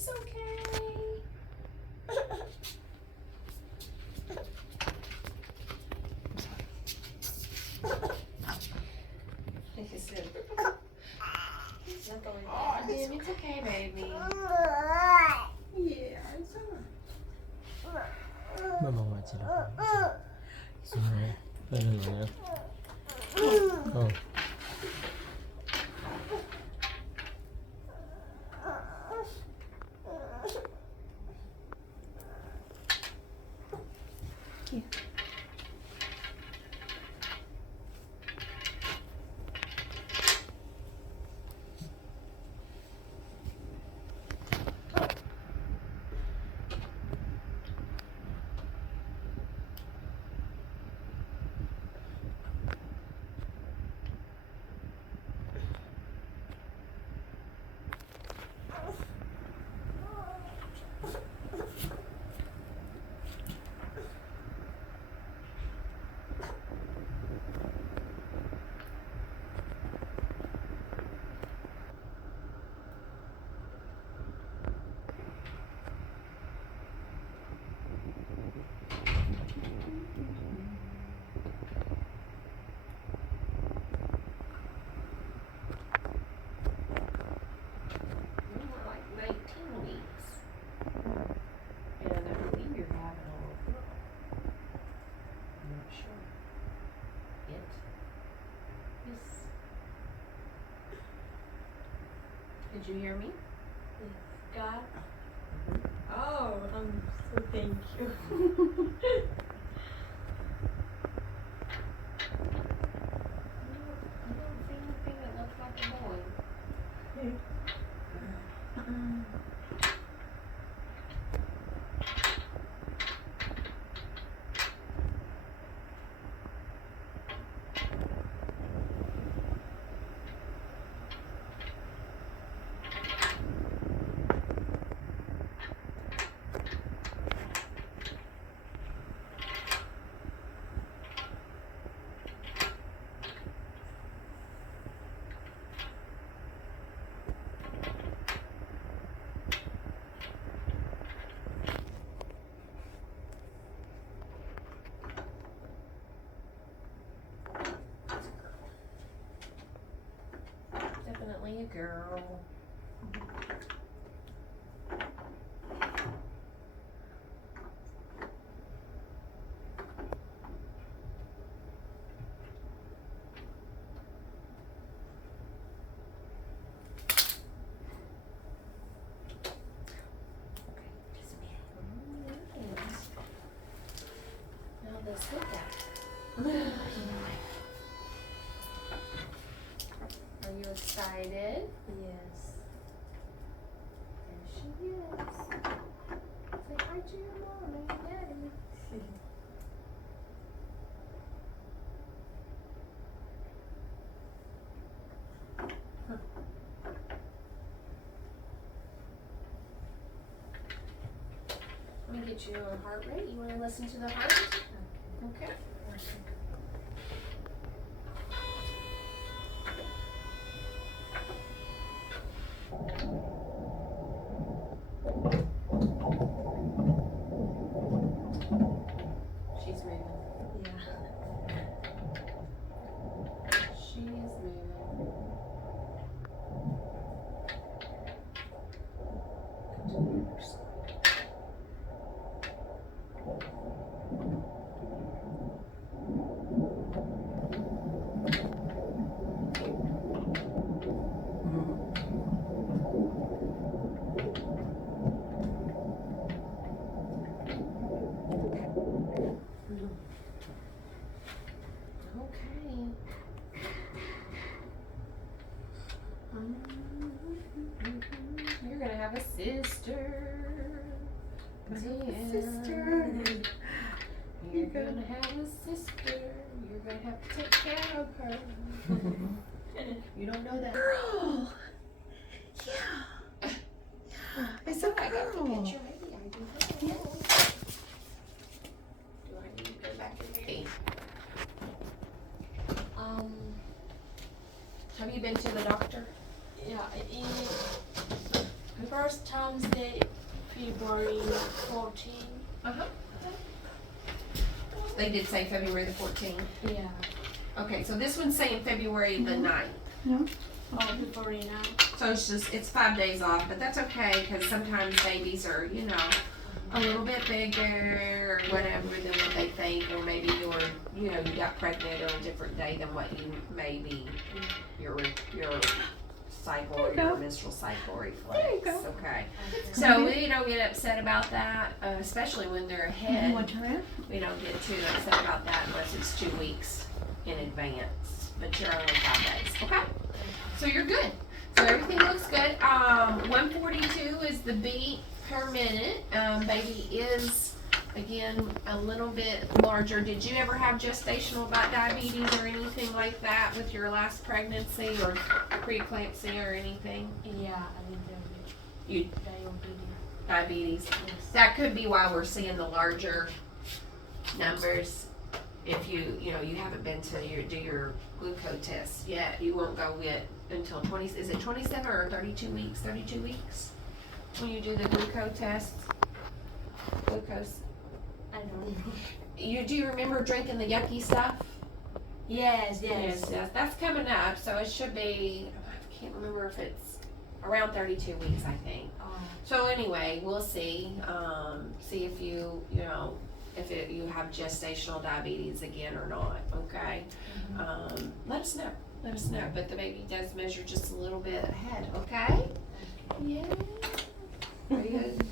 It's okay. Like I said, it's not going bad. It's okay, baby. Yeah, it's alright. Mama watch it. Alright. Oh. Yeah. Like 19 weeks. And I believe you're having a little girl. I'm not sure. Yet. Yes. Did you hear me? God. Oh, so thank you. I don't see anything that looks like a boy. Definitely a girl. Now this look at. Are you excited? Yes. There she is. Say hi to your mom and your daddy. Let me get you a heart rate. You want to listen to the heart? Okay. She's moving. Yeah. She is moving. Go to the other side. Okay. You're gonna have a sister. Sister. You're gonna have a sister. You're gonna have to take care of her. You don't know that. Girl. Yeah. It's a I got to girl. get your ID. I do have it. Do I need to go back and read? Have you been to the doctor? Yeah, birth time's date February 14. Uh-huh. They did say February the 14th. Yeah. Okay, so this one's saying February the 9th. No? Oh, February 9. So it's 5 days off, but that's okay, because sometimes babies are, a little bit bigger or whatever than what they think, or maybe you got pregnant on a different day than what you maybe your cycle or your menstrual cycle reflects. There you go. Okay. So we don't get upset about that, especially when they're ahead. Want to try it? We don't get too upset about that unless it's 2 weeks in advance. But you're only 5 days. Okay? So you're good. So everything looks good. 142 is the beat per minute. Baby is, again, a little bit larger. Did you ever have gestational diabetes or anything like that with your last pregnancy or preeclampsia or anything? Yeah, I think You diabetes. diabetes. Yes. That could be why we're seeing the larger numbers. If you haven't been to do your glucose test yet, you won't go yet until 20. Is it 27 or 32 weeks? 32 weeks when you do the glucose test. Glucose. I don't know. Do you remember drinking the yucky stuff? Yes. Yes. That's coming up, so it should be. I can't remember if it's around 32 weeks, I think. So anyway, we'll see. See if you have gestational diabetes again or not. Okay. Let us know. Let us know. But the baby does measure just a little bit ahead. Okay. Yeah. Very good.